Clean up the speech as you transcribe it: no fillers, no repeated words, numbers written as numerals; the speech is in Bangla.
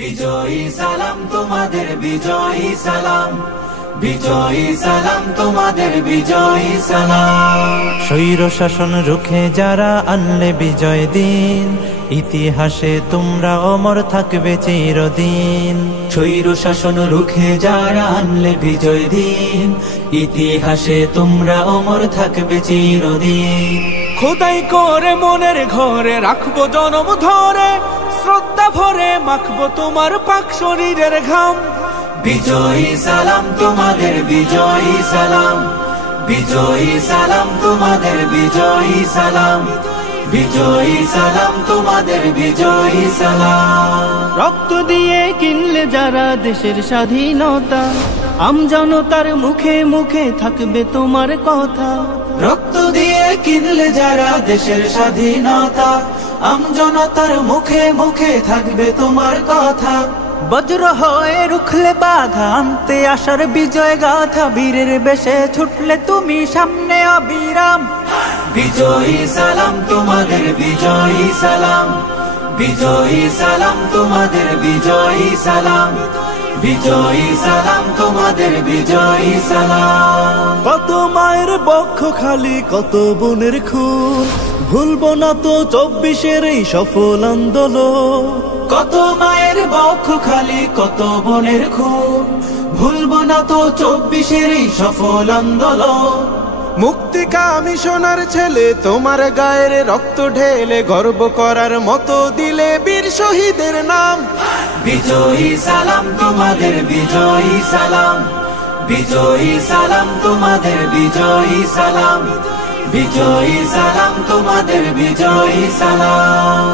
বিজয়ী সালাম তোমাদের, বিজয়ী সালাম, বিজয়ী সালাম তোমাদের, বিজয়ী সালাম। স্বৈর শাসন রুখে যারা আনলে বিজয় দিন, ইতিহাসে তোমরা অমর থাকবে চিরদিন। স্বৈর শাসন রুখে যারা আনলে বিজয় দিন, ইতিহাসে তোমরা অমর থাকবে চিরদিন। খোদাই করে মনের ঘরে রাখবো জনম ধরে, শ্রদ্ধা ভরে মাখবো তোমার পাক শরীরের ঘাম। বিজয়ী সালাম তোমাদের, বিজয়ী সালাম, বিজয়ী সালাম তোমাদের, বিজয়ী সালাম, বিজয়ী সালাম তোমাদের, বিজয়ী সালাম। রক্ত দিয়ে কিনলে যারা দেশের স্বাধীনতা, আমজনতার মুখে মুখে থাকবে তোমার কথা। রক্ত দিয়ে কিনলে যারা দেশের স্বাধীনতা, আমজনতার মুখে মুখে থাকবে তোমার কথা। বজ্র হয়ে রুখলে বাধা, আনতে আসার বিজয় গাথা, বীরের বেশে ছুটলে তুমি সামনে অবিরাম। বিজয়ী সালাম তোমাদের, বিজয়ী সালাম, বিজয়ী সালাম তোমাদের, বিজয়ী সালাম, বিজয়ী সালাম তোমাদের, বিজয়ী সালাম। কত মায়ের বক্ষ খালি, কত বোনের খুন, ভুলবো না তো 24-এর এই সফল আন্দোলন। কত মায়ের বক্ষ খালি, কত বোনের খুন, ভুলবো না তো 24-এর এই সফল আন্দোলন। মুক্তিকামী সোনার ছেলে তোমার গায়ের রক্ত ঢেলে, গর্ব করার মতো দিলে বীর শহীদের নাম। বিজয়ী সালাম তোমাদের, বিজয়ী সালাম, বিজয়ী সালাম তোমাদের, বিজয়ী সালাম, বিজয়ী সালাম তোমাদের, বিজয়ী সালাম।